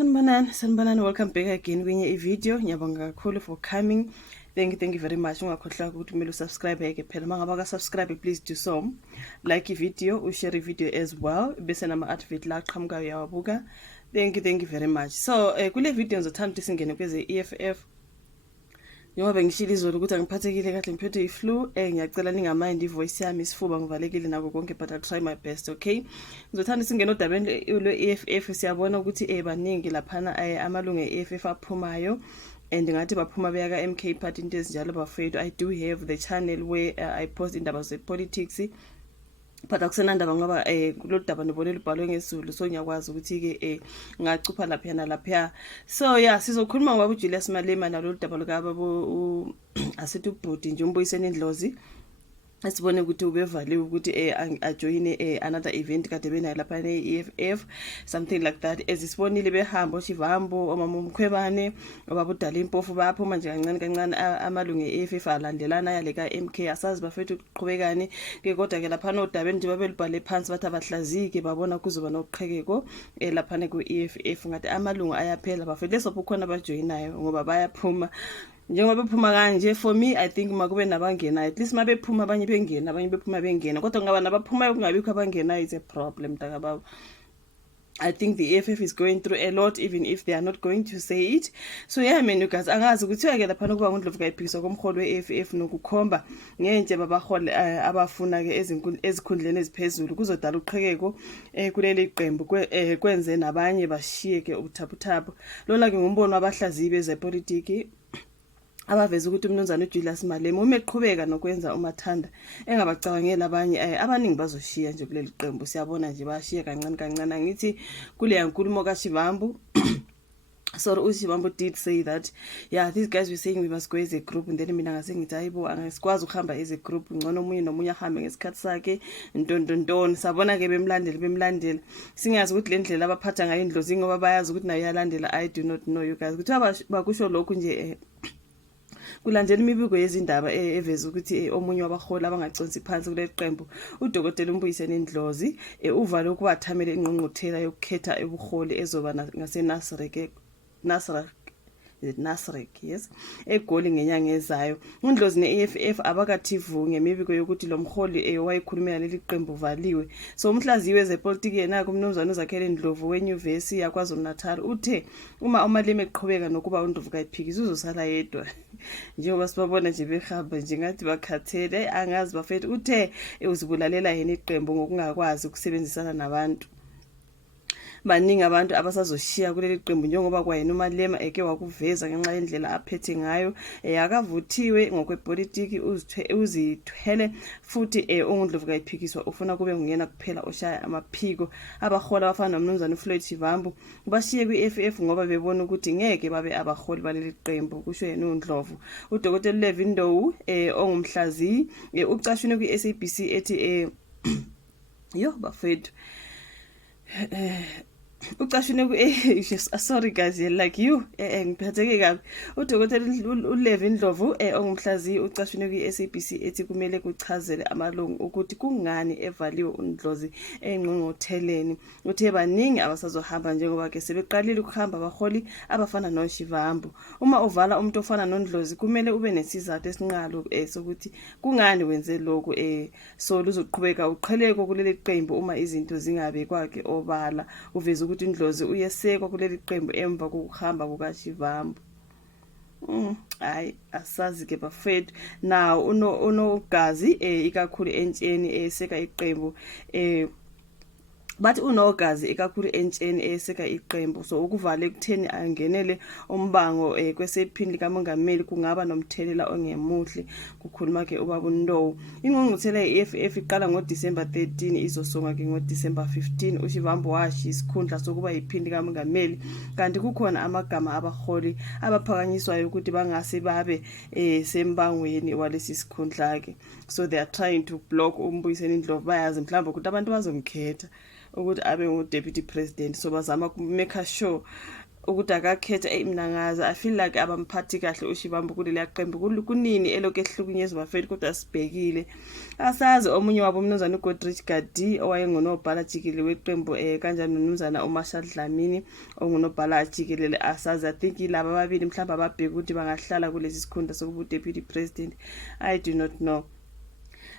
Sanibonani, welcome back again kwenye video. Ngiyabonga kakhulu for coming. Thank you very much. Ungakhohlwa ukuthi kumele usubscribe ke phela. Mangabe ka subscribe, please do so. Like video, share video as well. Bese nama advert la qhamuka uyawabuka. Thank you very much. So kule video ngizothanda ukuthi singene kweze EFF. Njengoba ngishilo izolo ukuthi angiphathekile kahle ngiphethe iflu, ngiyacela ningamind ivoice yami isifuba ngivalekile nako konke, but I'll try my best, okay? Ngizothanda singene odabeni lo EFF. Siyabona ukuthi baningi laphana amalungu eEFF aphumayo, and ngathi baphuma beya ka MK party into ezinjalo bafethu. I do have the channel where I post indaba ze politics, but akusenandaba ngoba lo daba nibonela ubhalwe ngesizulu, so ngiyakwazi ukuthi ke ngacupha lapha nalapha. So yeah, sizokhuluma ngoba uJulius Malema nalo daba lukababa asithi ubhudi nje umbuyiseni Ndlozi. Asibone ukuthi ubevaliwe ukuthi ajoine another event kade benayo lapha eEFF, something like that. Ezisibonile behamba oShivambu, omama uMkhwebane, obabudala impofu baphuma nje kancane amalungu eEFF alandelana yale ka MK. Asazi bafethu uqhubekani ke, kodwa ke lapha nodabeni nje babelibhale phansi bathi abahlazike babona kuzoba noqhekeko lapha ku EFF, ngathi amalungu ayaphela bafethu leso bukhona abajoinayo ngoba bayaphuma. Njengoba bephuma kanje, for me I think makube nabangena, at least mabephuma abanye bengena abanye bephuma bengena, kodwa ngaba nabaphumayo kungabikho abangena is a problem takababa. I think the EFF is going through a lot, even if they are not going to say it. So yeah, man, you guys, angazi ukuthi ke lapha kuba uNdlovu kayiphikiswa komholo weEFF nokukhomba ngenje babahole abafuna ke ezikhundleni eziphezulu kuzodala uqhekeko kuleli qembu kwenze nabanye bashiye ke ubuthaphuthaphu. Lona ke ngumbono wabahlaziyi bezepolitiki abaveza ukuthi umnumzana uJulius Malema uma eqhubeka nokwenza umathanda engabacabangela abanye abaningi bazoshiya nje kuleli qembu. Siyabona nje bashiya kancane. Ngithi kule yankulumo kaShivambu sorry, uShivambu did say that yeah, these guys were saying we must go as a group, and then mina ngase ngithi hayibo angasikwazi ukuhamba as a group, ngcono omunye nomunye ahambe ngesikhathi sakhe ntontoni. Sabona ke bemlandela singazi ukuthi le ndlela abaphatha ngayo Ndlozi ngoba bayazi ukuthi nayo yalandela. I do not know you guys ukuthi bakusho lokho nje kulandela imibiko yezindaba eveza ukuthi omunye wabaholi abangaconsi phansi kule qembu uDokotela uMbuyiseni Ndlozi uvale ukubathamela ingqungquthela yokukhetha ebuholi ezoba ngase Nasrek, yes, eGoli ngenyanga ezayo. uNdlozi neEFF abakathivu ngemibiko yokuthi lo mholi wayikhulumela leli qembu valiwe. So umhlaziyi wezepolitiki yena kumnumzana uZakhele Ndlovu weNyuvesi yaKwaZulu-Natal uthe uma uMalema eqhubeka nokuba uNdlovu kayiphikisa uzosala yedwa. Njengoba sibabona nje behamba nje ngathi bakhathele, angazi bafethu uthe uzibulalela yena iqembu ngokungakwazi ukusebenzisana nabantu. Baningi abantu abasazoshiya kuleli qembu njengoba kwayena uMalema eke wakuveza ngenxa yendlela aphethe ngayo, akavuthiwe ngokwepolitiki, uzithwele futhi uNdlovu kayiphikiswa ufuna kube ngena kuphela oshaya amaphiko. Abahola abafana nomnumzana uFloyd Shivambu bashiye kwiEFF ngoba bebona ukuthi ngeke babe abaholi baleli qembu, kusho yena uNdlovu. uDokotela Levi Ndowu ongumhlaziyi ucashune kwiSABC ethi yo bafethu ucashune sorry guys, like you ngiphatheke kabi. uDokotela uLevi Ndlovu ongumhlaziyi ucashune kwiSABC ethi kumele kuchazele amalungu ukuthi kungani evaliwe uNdlozi engqungqutheleni. Uthe baningi abasazohamba njengoba ke sebeqalile ukuhamba abaholi abafana noShivambu. Uma uvala umuntu ofana noNdlozi kumele ube nesizathu esinqalo sokuthi kungani wenze lokho, so luzoqhubeka uqheleko kuleli qembu uma izinto zingabe kwakhe obala. Uveza ukuthi uNdlozi uyesekwa kuleli qembu emva kokuhamba kukaShivambu. Hayi asazi ke bafethu. Now unogazi ikakhulu entsheni eseka iqembu bathi unogazi ekakhulu entsheni eseka iqembu, so ukuvale ekutheni angenele umbango kwesephini likamongameli kungaba nomthelela ongemuhle. Kukhuluma ke ubaba uNdowu. Ingqungquthela yeEFF iqala ngoDisemba 13 izosonga ke ngoDisemba 15. uShivambu washi isikhundla sokuba yiphini likamongameli, kanti kukhona amagama abaholi abaphakanyiswayo ukuthi bangase babe sembangweni walesi sikhundla ke. So they are trying to block uMbuyiseni Ndlovu, bayazi mhlawumbe ukuthi abantu bazomkhetha ukuthi abe ngu deputy president, so bazama ku make sure ukuthi akakhetha mina I feel like abamphathi kahle uShivambu kuleli qembu kunini elokhu ehlukunyezwa bafethu kodwa sibhekile asazi omunye wabo umnumzana uGodrich Gadi owayengunobhala jikelele weqembu kanjani nomnumzana uMarshall Dlamini ongunobhala jikelele asazi I think ilaba ababili mhlawumbe ababheka ukuthi bangahlala kulesi sikhundla sokuba deputy president I do not know.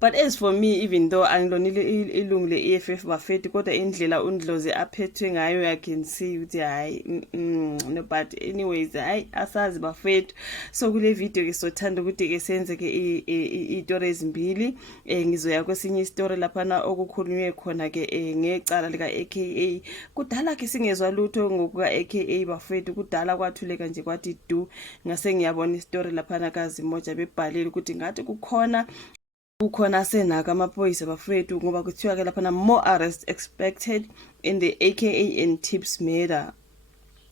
But as for me, even though angilonile ilungu le-EFF bafethu kodwa indlela uNdlozi aphethwe ngayo I can see ukuthi hayi no, but anyways hayi asazi bafethu. So kule video ke sothanda ukuthi ke senze ke izitori ezimbili ngizoya kwesinye istory laphana okukhulunywe khona ke ngecala lika AKA kudala ke singezwa lutho ngokuka AKA bafethu kudala kwathuleka nje kwathi du ngase ngiyabona istory laphana kazi moja bebhalile ukuthi ngathi kukhona senaka amaphoyisa bafethu ngoba kuthiwa ke lapha more arrests expected in the AKA and Tips murder.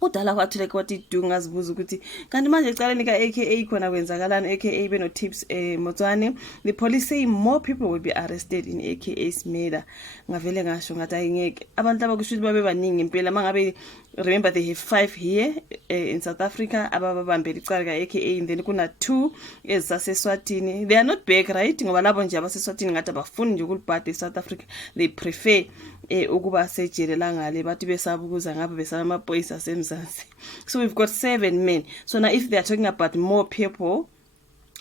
Udala kwathuleke kwathi ngazibuza ukuthi kanti manje ecaleni ka AKA khona kwenzakalani AKA beno Tips Motswane. The police say more people will be arrested in AKA's murder. Ngavele ngasho ngathi ayingeke abantu abakusho babe baningi impela mangabe remember they have 5 here in South Africa ababambela icala ka AKA and then kuna 2 ezaseswatini. They are not back right ngoba labo nje abaseswatini ngathi abafuni nje ukulibhada eSouth Africa, they prefer ukuba sejele la ngale bathi besabukuza ngapha besana amaphoyisa semzansi. So we've got 7 men. So now if they are talking about more people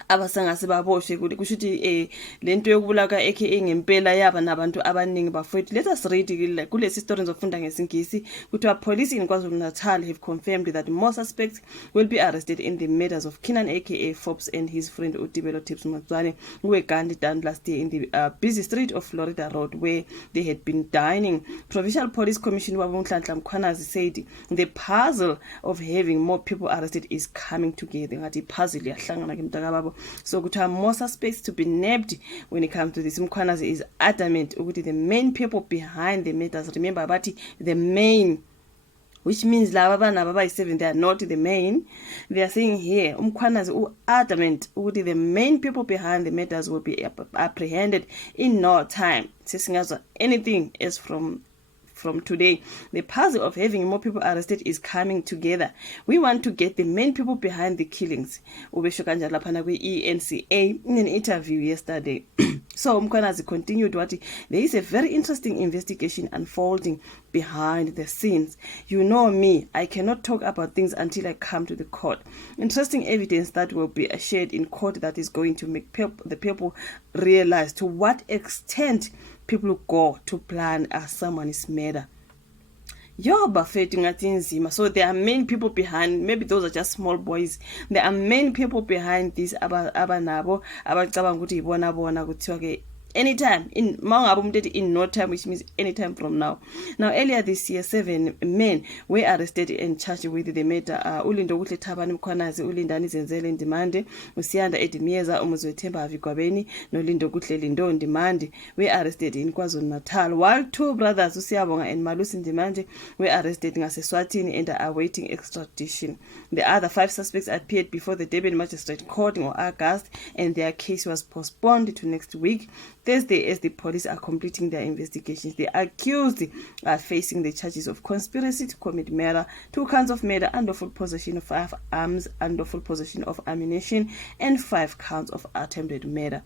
abasangase baboshwe kusho ukuthi lento yokubulaka AKA ngempela yaba nabantu abaningi bafethu. Let us read kulesi story ngizofunda ngesingisi ukuthi police in KwaZulu-Natal have confirmed that more suspects will be arrested in the murders of Keenan AKA Forbes and his friend Utibelo Tips Motswane who were gunned down last year in the busy street of Florida Road where they had been dining. Provincial Police Commissioner Nhlanhla Mkhwanazi said the puzzle of having more people arrested is coming together. Ngathi puzzle yahlangana ke mntaka. So kuthiwa more suspects to be nabbed when it comes to this. Mkhwanazi is adamant ukuthi the main people behind the matters, remember bathi the main, which means laba banaba bayi7 they are not the main. They are saying here Mkhwanazi adamant ukuthi the main people behind the matters will be apprehended in no time. Sesingazwa anything as from today. The puzzle of having more people arrested is coming together. We want to get the main people behind the killings. Ubesho kanjalo lapha kwi-ENCA in an interview yesterday. So Mkhwanazi continued what there is a very interesting investigation unfolding behind the scenes. You know me, I cannot talk about things until I come to the court. Interesting evidence that will be shared in court that is going to make the people realize to what extent people go to plan someone's murder. Yo bafethu ngathi nzima. So there are many people behind, maybe those are just small boys. There are many people behind this abanabo abacabanga ukuthi ibona kuthiwa ke anytime in no time, which means anytime from now. Now earlier this year 7 men were arrested and charged with the matter. Ulindo Kuhle Thabani Mkhwanazi, Ulindani Zenzele Ndimande, Usiyanda Edimieza, Umuzwethemba Avigwabeni, noLindo Kuhle Lindo Ndimande were arrested in KwaZulu-Natal, while 2 brothers Usiyabonga and Malusi Ndimande were arrested in Eswatini and are awaiting extradition. The other 5 suspects appeared before the Durban Magistrate Court in August and their case was postponed to next week, Thursday, as the police are completing their investigations. The accused are facing the charges of conspiracy to commit murder, 2 counts of murder, unlawful possession of firearms, unlawful possession of ammunition, and 5 counts of attempted murder.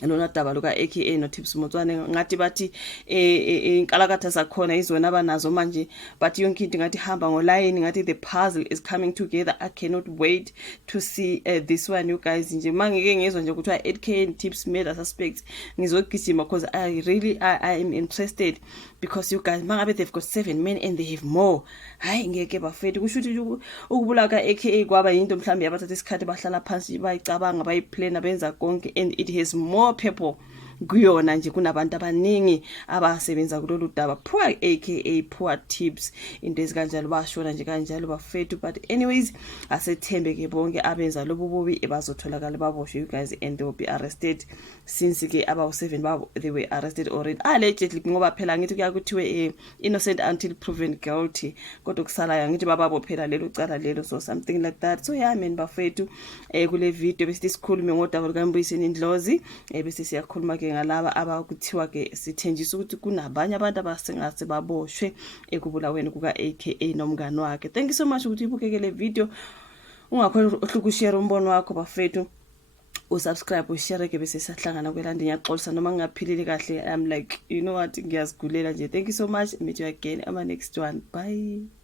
Lona daba luka AKA no Tips Motswane ngathi bathi inkalakatha zakhona izona abanazo manje, but yonke into ngathi hamba ngoline, ngathi the puzzle is coming together. I cannot wait to see this one, you guys. Nje mangeke ngizwe nje kuthiwa AKA and Tips murder suspects ngizogijima because I am interested, because you guys mangabe they've got 7 men and they have more. Hayi ngeke bafethu kusho ukuthi ukubulaka AKA kwaba into mhlambe yabathatha isikhathi bahlala phansi bayicabanga bayiplana benza konke, and it has more people kuyona nje kunabantu abaningi abasebenza kulolu daba. Poor AKA, poor Tips, into ezikanjalo bashona nje kanjalo bafethu. But anyways asethembe ke bonke abenza lobu bubi bazotholakala baboshwe, you guys, and they will be arrested. Since ke about 7 babo they were arrested already allegedly, ngoba phela ngithi kuyakuthiwe innocent until proven guilty, kodwa kusalayo ngithi bababo phela lelo cala lelo, so something like that. So yeah man bafethu kule video bese sikhulume ngodaba lukaMbuyiseni Ndlozi bese siyakhuluma ke ngalaba abakuthiwa ke sithenjisa ukuthi kunabanye abantu abasengase baboshwe ekubulaweni kuka-AKA nomngane wakhe. Thank you so much ukuthi ibukeke le video. Ungakhohlwa ukushare umbono wakho bafethu, usubscribe, ushare ke bese siyahlangana kwelandi ngiyaxolisa noma ngingaphilile kahle. I'm like, you know what, ngiyazigulela nje. Thank you so much. Meet you again on my next one. Bye.